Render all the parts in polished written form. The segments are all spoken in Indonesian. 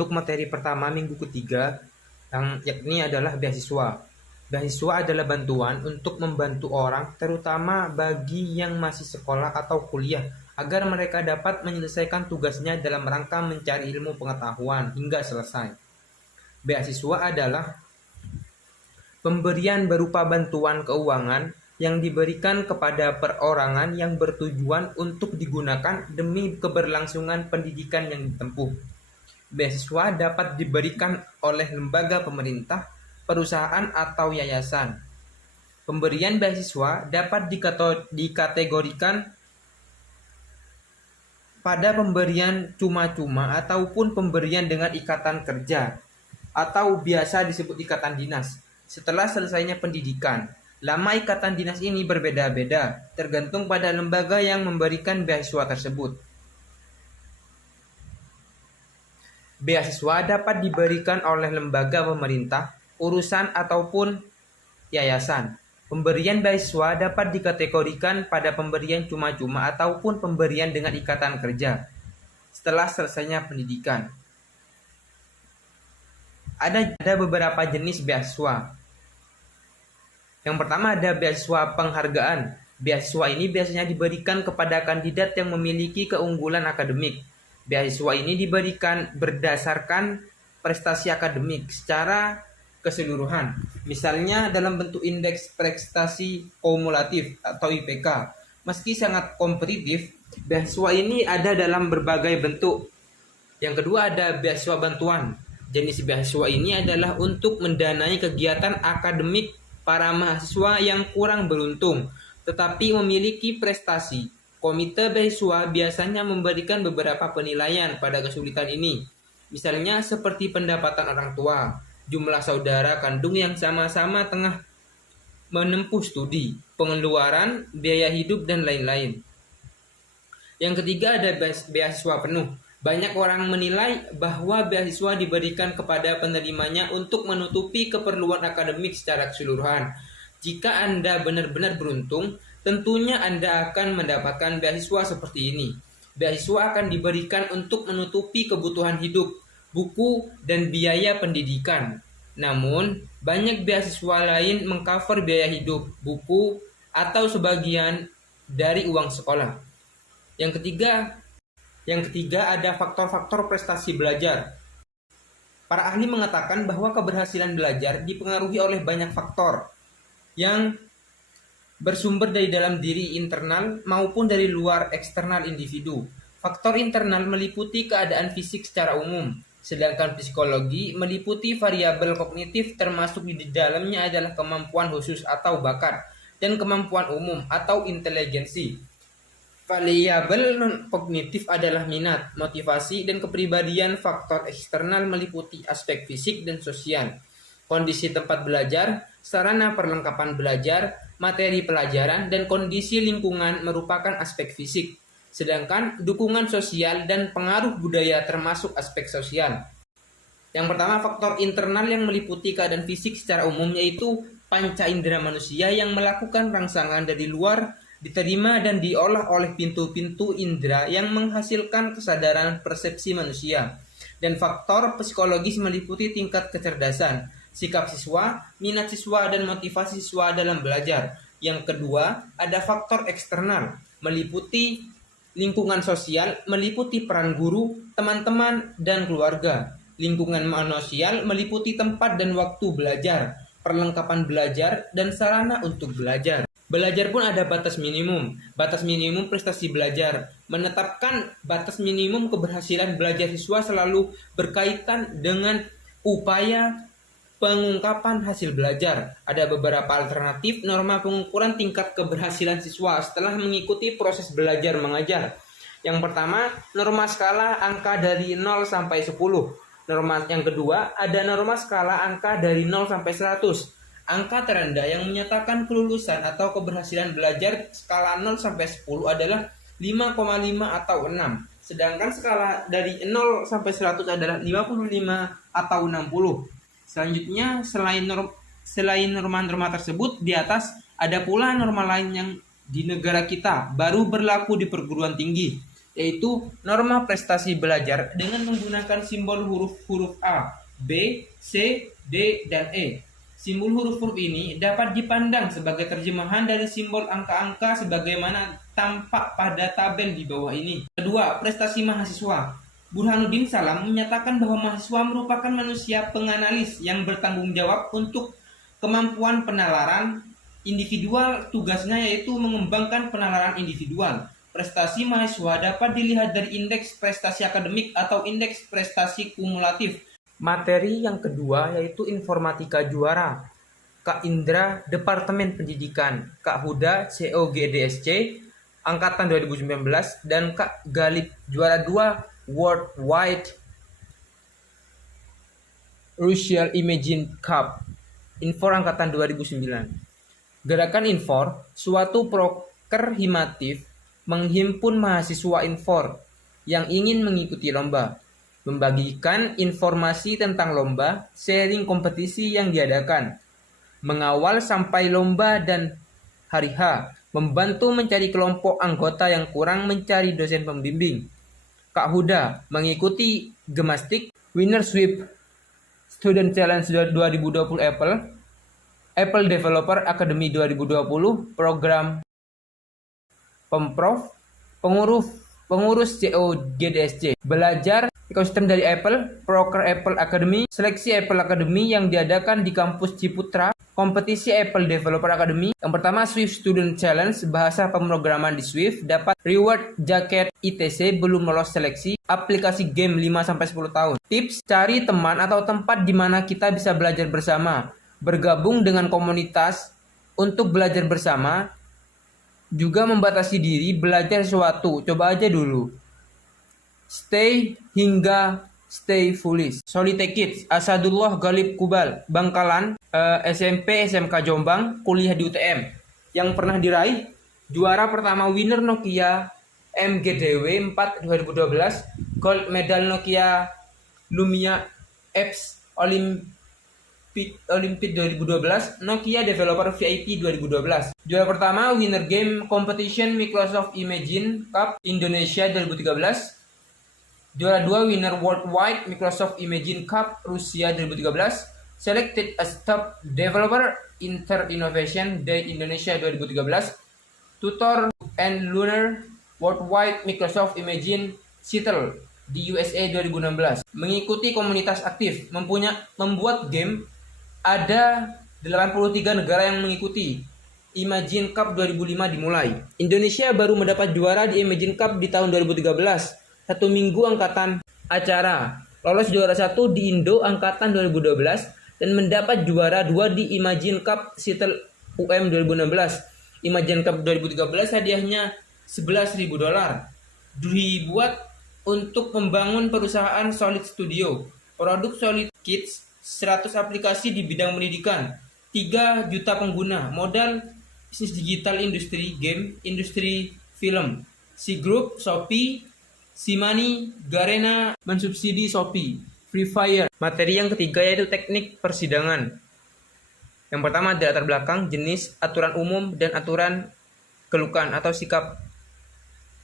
Untuk materi pertama minggu ketiga, yang yakni adalah beasiswa. Beasiswa adalah bantuan untuk membantu orang, terutama bagi yang masih sekolah atau kuliah, agar mereka dapat menyelesaikan tugasnya dalam rangka mencari ilmu pengetahuan hingga selesai. Beasiswa adalah pemberian berupa bantuan keuangan yang diberikan kepada perorangan yang bertujuan untuk digunakan demi keberlangsungan pendidikan yang ditempuh. Beasiswa dapat diberikan oleh lembaga pemerintah, perusahaan, atau yayasan. Pemberian beasiswa dapat dikategorikan pada pemberian cuma-cuma ataupun pemberian dengan ikatan kerja, atau biasa disebut ikatan dinas. Setelah selesainya pendidikan, lama ikatan dinas ini berbeda-beda, tergantung pada lembaga yang memberikan beasiswa tersebut. Beasiswa dapat diberikan oleh lembaga pemerintah, urusan, ataupun yayasan. Pemberian beasiswa dapat dikategorikan pada pemberian cuma-cuma ataupun pemberian dengan ikatan kerja setelah selesainya pendidikan. Ada beberapa jenis beasiswa. Yang pertama ada beasiswa penghargaan. Beasiswa ini biasanya diberikan kepada kandidat yang memiliki keunggulan akademik. Beasiswa ini diberikan berdasarkan prestasi akademik secara keseluruhan. Misalnya dalam bentuk indeks prestasi kumulatif atau IPK. Meski sangat kompetitif, beasiswa ini ada dalam berbagai bentuk. Yang kedua ada beasiswa bantuan. Jenis beasiswa ini adalah untuk mendanai kegiatan akademik para mahasiswa yang kurang beruntung, tetapi memiliki prestasi. Komite beasiswa biasanya memberikan beberapa penilaian pada kesulitan ini, misalnya seperti pendapatan orang tua, jumlah saudara kandung yang sama-sama tengah menempuh studi, pengeluaran, biaya hidup, dan lain-lain. Yang ketiga ada beasiswa penuh. Banyak orang menilai bahwa beasiswa diberikan kepada penerimanya untuk menutupi keperluan akademik secara keseluruhan. Jika Anda benar-benar beruntung, tentunya Anda akan mendapatkan beasiswa seperti ini. Beasiswa akan diberikan untuk menutupi kebutuhan hidup, buku, dan biaya pendidikan. Namun, banyak beasiswa lain mengcover biaya hidup, buku, atau sebagian dari uang sekolah. Yang ketiga ada faktor-faktor prestasi belajar. Para ahli mengatakan bahwa keberhasilan belajar dipengaruhi oleh banyak faktor yang bersumber dari dalam diri internal maupun dari luar eksternal individu. Faktor internal meliputi keadaan fisik secara umum, sedangkan psikologi meliputi variabel kognitif termasuk di dalamnya adalah kemampuan khusus atau bakat dan kemampuan umum atau inteligensi. Variabel non-kognitif adalah minat, motivasi, dan kepribadian. Faktor eksternal meliputi aspek fisik dan sosial, kondisi tempat belajar, sarana perlengkapan belajar, materi pelajaran, dan kondisi lingkungan merupakan aspek fisik. Sedangkan dukungan sosial dan pengaruh budaya termasuk aspek sosial. Yang pertama, faktor internal yang meliputi keadaan fisik secara umum yaitu panca indera manusia yang melakukan rangsangan dari luar diterima dan diolah oleh pintu-pintu indera yang menghasilkan kesadaran persepsi manusia. Dan faktor psikologis meliputi tingkat kecerdasan, sikap siswa, minat siswa, dan motivasi siswa dalam belajar. Yang kedua, ada faktor eksternal, meliputi lingkungan sosial, meliputi peran guru, teman-teman, dan keluarga. Lingkungan non-sosial meliputi tempat dan waktu belajar, perlengkapan belajar, dan sarana untuk belajar. Belajar pun ada batas minimum prestasi belajar. Menetapkan batas minimum keberhasilan belajar siswa selalu berkaitan dengan upaya pengungkapan hasil belajar. Ada beberapa alternatif norma pengukuran tingkat keberhasilan siswa setelah mengikuti proses belajar mengajar. Yang pertama, norma skala angka dari 0 sampai 10. Norma yang kedua, ada norma skala angka dari 0 sampai 100. Angka terendah yang menyatakan kelulusan atau keberhasilan belajar skala 0 sampai 10 adalah 5,5 atau 6. Sedangkan skala dari 0 sampai 100 adalah 55 atau 60. Selanjutnya, selain norma-norma tersebut, di atas ada pula norma lain yang di negara kita baru berlaku di perguruan tinggi. yaitu norma prestasi belajar dengan menggunakan simbol huruf-huruf A, B, C, D, dan E. Simbol huruf-huruf ini dapat dipandang sebagai terjemahan dari simbol angka-angka sebagaimana tampak pada tabel di bawah ini. Kedua, prestasi mahasiswa. Burhanuddin Salam menyatakan bahwa mahasiswa merupakan manusia penganalis yang bertanggung jawab untuk kemampuan penalaran individual. Tugasnya yaitu mengembangkan penalaran individual. Prestasi mahasiswa dapat dilihat dari indeks prestasi akademik atau indeks prestasi kumulatif. Materi yang kedua yaitu informatika juara. Kak Indra, Departemen Pendidikan, Kak Huda, COGDSC, Angkatan 2019, dan Kak Galip, juara 2, Worldwide Russian Imagine Cup, Infor Angkatan 2009. Gerakan Infor, suatu proker himatif menghimpun mahasiswa Infor yang ingin mengikuti lomba, membagikan informasi tentang lomba, sharing kompetisi yang diadakan, mengawal sampai lomba dan hari H, membantu mencari kelompok anggota yang kurang, mencari dosen pembimbing. Kak Huda mengikuti Gemastik, Winner Sweep Student Challenge 2020 Apple Developer Academy 2020, program Pemprov, pengurus COGDSC, belajar ekosistem dari Apple, proker Apple Academy, seleksi Apple Academy yang diadakan di kampus Ciputra, kompetisi Apple Developer Academy. Yang pertama, Swift Student Challenge, bahasa pemrograman di Swift, dapat reward jaket ITC, belum lolos seleksi, aplikasi game 5-10 tahun. Tips, cari teman atau tempat di mana kita bisa belajar bersama, bergabung dengan komunitas untuk belajar bersama, juga membatasi diri belajar sesuatu, coba aja dulu. Stay hingga stay foolish. Solite Kids, Asadullah Galib Kubal, Bangkalan, SMP SMK Jombang, kuliah di UTM. Yang pernah diraih juara pertama winner Nokia MGDW 4 2012, gold medal Nokia Lumia Apps Olympic 2012, Nokia Developer VIP 2012. Juara pertama winner game competition Microsoft Imagine Cup Indonesia 2013. Juara 2 winner Worldwide Microsoft Imagine Cup Rusia 2013. Selected as top developer Inter Innovation Day Indonesia 2013. Tutor and Lunar Worldwide Microsoft Imagine Seattle di USA 2016. Mengikuti komunitas aktif, membuat game. Ada 83 negara yang mengikuti. Imagine Cup 2005 dimulai. Indonesia baru mendapat juara di Imagine Cup di tahun 2013. 1 minggu angkatan acara. Lolos juara 1 di Indo angkatan 2012 dan mendapat juara 2 di Imagine Cup Seattle UM 2016. Imagine Cup 2013 hadiahnya $11.000. Dibuat untuk membangun perusahaan Solid Studio. Produk Solid Kids, 100 aplikasi di bidang pendidikan, 3 juta pengguna, modal bisnis digital, industri game, industri film, Si Group, Shopee, Simani, Garena mensubsidi Shopee, Free Fire. Materi yang ketiga yaitu teknik persidangan. Yang pertama ada latar belakang, jenis, aturan umum, dan aturan kelukan atau sikap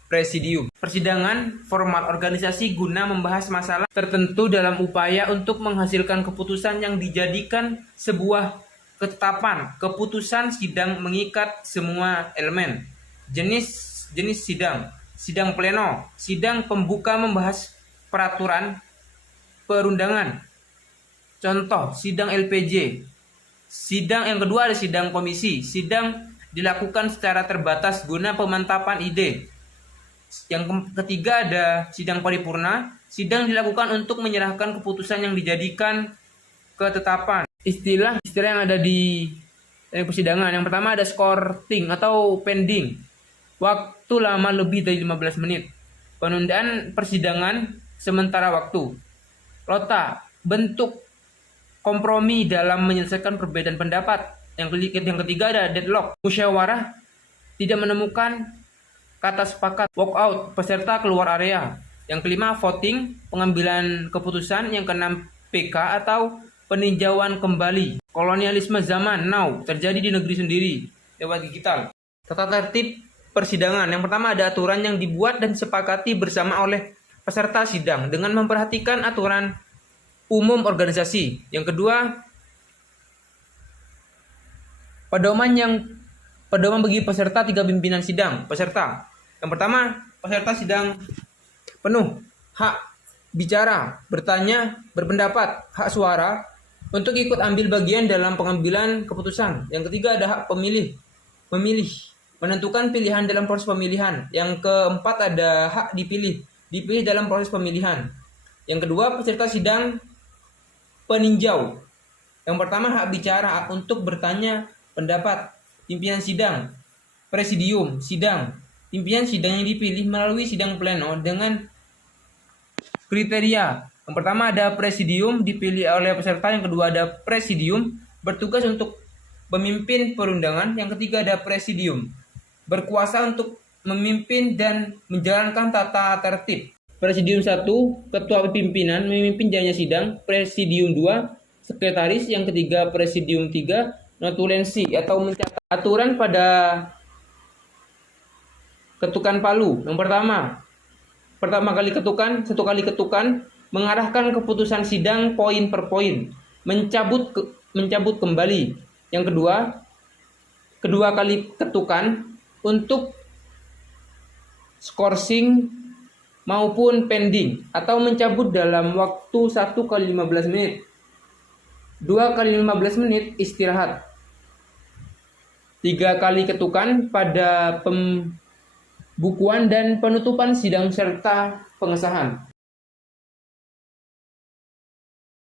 presidium. Persidangan formal organisasi guna membahas masalah tertentu dalam upaya untuk menghasilkan keputusan yang dijadikan sebuah ketetapan. Keputusan sidang mengikat semua elemen. Jenis sidang. Sidang pleno, sidang pembuka membahas peraturan perundangan. Contoh, sidang LPJ. Sidang yang kedua ada sidang komisi. Sidang dilakukan secara terbatas guna pemantapan ide. Yang ketiga ada sidang paripurna. Sidang dilakukan untuk menyerahkan keputusan yang dijadikan ketetapan. Istilah yang ada di persidangan. Yang pertama ada skorting atau pending. Waktu lama lebih dari 15 menit. Penundaan persidangan sementara waktu. Nota, bentuk kompromi dalam menyelesaikan perbedaan pendapat. Yang ketiga ada deadlock. Musyawarah tidak menemukan kata sepakat. Walkout, peserta keluar area. Yang kelima voting, pengambilan keputusan. Yang keenam PK atau peninjauan kembali. Kolonialisme zaman now terjadi di negeri sendiri lewat digital. Tata tertib persidangan. Yang pertama ada aturan yang dibuat dan disepakati bersama oleh peserta sidang dengan memperhatikan aturan umum organisasi. Yang kedua, pedoman bagi peserta 3 pimpinan sidang. Peserta. Yang pertama, peserta sidang penuh hak bicara, bertanya, berpendapat, hak suara untuk ikut ambil bagian dalam pengambilan keputusan. Yang ketiga ada hak memilih, menentukan pilihan dalam proses pemilihan. Yang keempat ada hak dipilih dalam proses pemilihan. Yang kedua, peserta sidang peninjau. Yang pertama hak bicara, hak untuk bertanya pendapat. Pimpinan sidang, presidium sidang. Pimpinan sidang yang dipilih melalui sidang pleno dengan kriteria. Yang pertama ada presidium dipilih oleh peserta. Yang kedua ada presidium bertugas untuk memimpin perundangan. Yang ketiga ada presidium berkuasa untuk memimpin dan menjalankan tata tertib. Presidium 1, ketua pimpinan memimpin jalannya sidang. Presidium 2, sekretaris. Yang ketiga presidium 3, notulensi atau mencatat aturan pada ketukan palu. Yang pertama kali ketukan, 1 kali ketukan mengarahkan keputusan sidang poin per poin, mencabut kembali. Yang kedua kali ketukan untuk skorsing maupun pending atau mencabut dalam waktu 1 kali 15 menit. 2 kali 15 menit istirahat. 3 kali ketukan pada pembukuan dan penutupan sidang serta pengesahan.